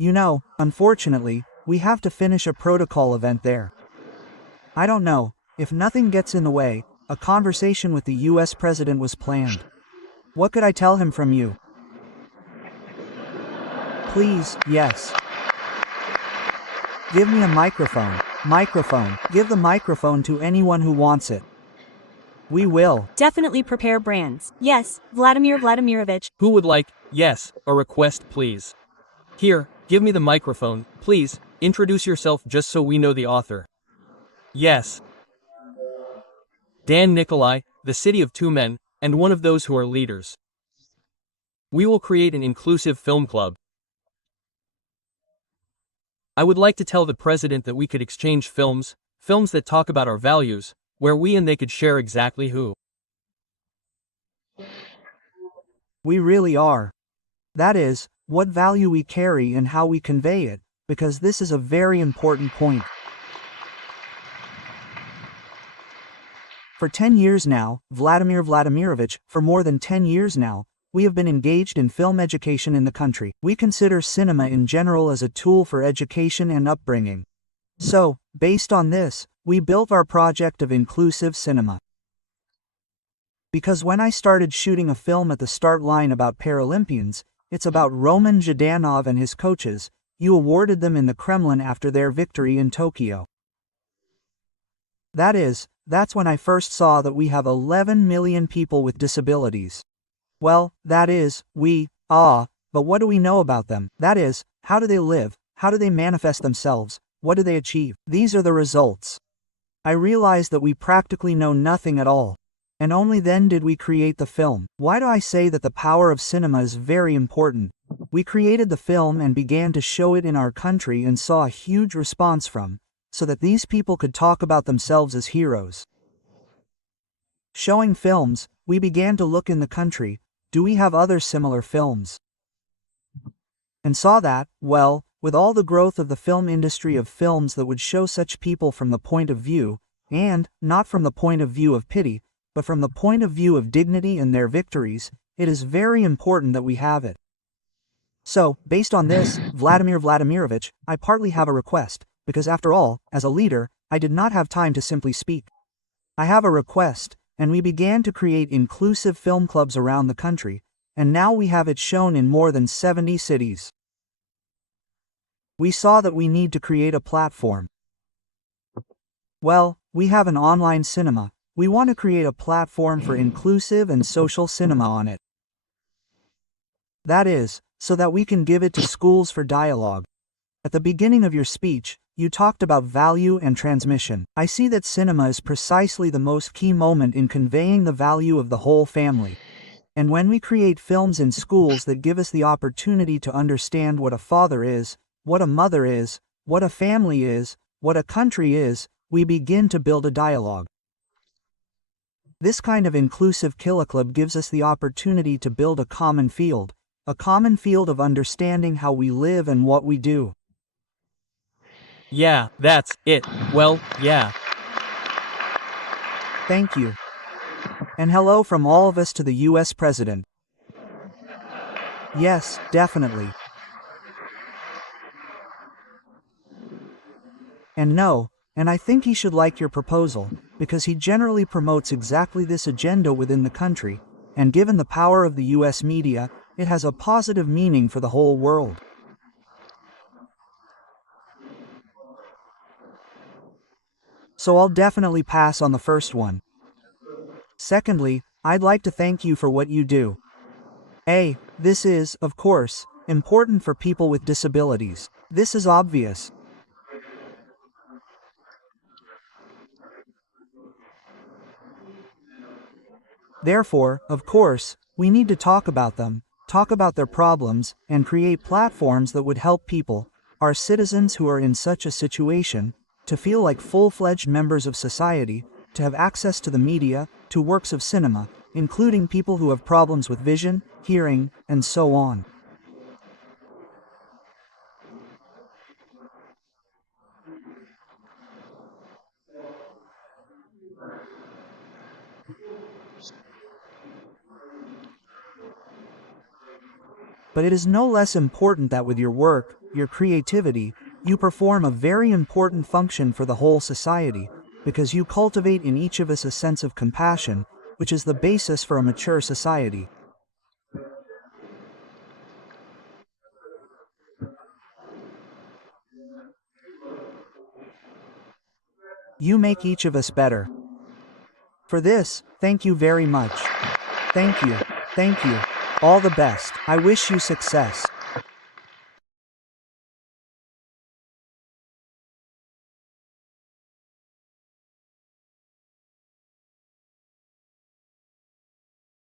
You know, unfortunately, we have to finish a protocol event there. I don't know, if nothing gets in the way, a conversation with the US president was planned. What could I tell him from you? Please, yes. Give me a microphone. Microphone. Give the microphone to anyone who wants it. We will. Definitely prepare brands. Yes, Vladimir Vladimirovich. Who would like, yes, a request please? Here, give me the microphone, please, introduce yourself just so we know the author. Yes. Dan Nikolai, the city of two men, and one of those who are leaders. We will create an inclusive film club. I would like to tell the president that we could exchange films that talk about our values, where we and they could share exactly who. We really are. That is, what value we carry and how we convey it, because this is a very important point. For 10 years now, Vladimir Vladimirovich, for more than 10 years now, we have been engaged in film education in the country. We consider cinema in general as a tool for education and upbringing. So, based on this, we built our project of inclusive cinema. Because when I started shooting a film at the start line about Paralympians, it's about Roman Zhdanov and his coaches. You awarded them in the Kremlin after their victory in Tokyo. That's when I first saw that we have 11 million people with disabilities. Well, but what do we know about them? That is, how do they live? How do they manifest themselves? What do they achieve? These are the results. I realized that we practically know nothing at all. And only then did we create the film. Why do I say that the power of cinema is very important? We created the film and began to show it in our country and saw a huge response so that these people could talk about themselves as heroes. Showing films, we began to look in the country, do we have other similar films? And saw that, well, with all the growth of the film industry of films that would show such people from the point of view, and not from the point of view of pity, but from the point of view of dignity and their victories, it is very important that we have it. So, based on this, Vladimir Vladimirovich, I partly have a request, because after all, as a leader, I did not have time to simply speak. I have a request, and we began to create inclusive film clubs around the country, and now we have it shown in more than 70 cities. We saw that we need to create a platform. Well, we have an online cinema. We want to create a platform for inclusive and social cinema on it. That is, so that we can give it to schools for dialogue. At the beginning of your speech, you talked about value and transmission. I see that cinema is precisely the most key moment in conveying the value of the whole family. And when we create films in schools that give us the opportunity to understand what a father is, what a mother is, what a family is, what a country is, we begin to build a dialogue. This kind of inclusive club gives us the opportunity to build a common field of understanding how we live and what we do. Yeah, that's it. Well, yeah. Thank you. And hello from all of us to the US President. Yes, definitely. And I think he should like your proposal, because he generally promotes exactly this agenda within the country, and given the power of the US media, it has a positive meaning for the whole world. So I'll definitely pass on the first one. Secondly, I'd like to thank you for what you do. This is, of course, important for people with disabilities. This is obvious. Therefore, of course, we need to talk about them, talk about their problems, and create platforms that would help people, our citizens who are in such a situation, to feel like full-fledged members of society, to have access to the media, to works of cinema, including people who have problems with vision, hearing, and so on. But it is no less important that with your work, your creativity, you perform a very important function for the whole society, because you cultivate in each of us a sense of compassion, which is the basis for a mature society. You make each of us better. For this, thank you very much. Thank you. Thank you. All the best. I wish you success.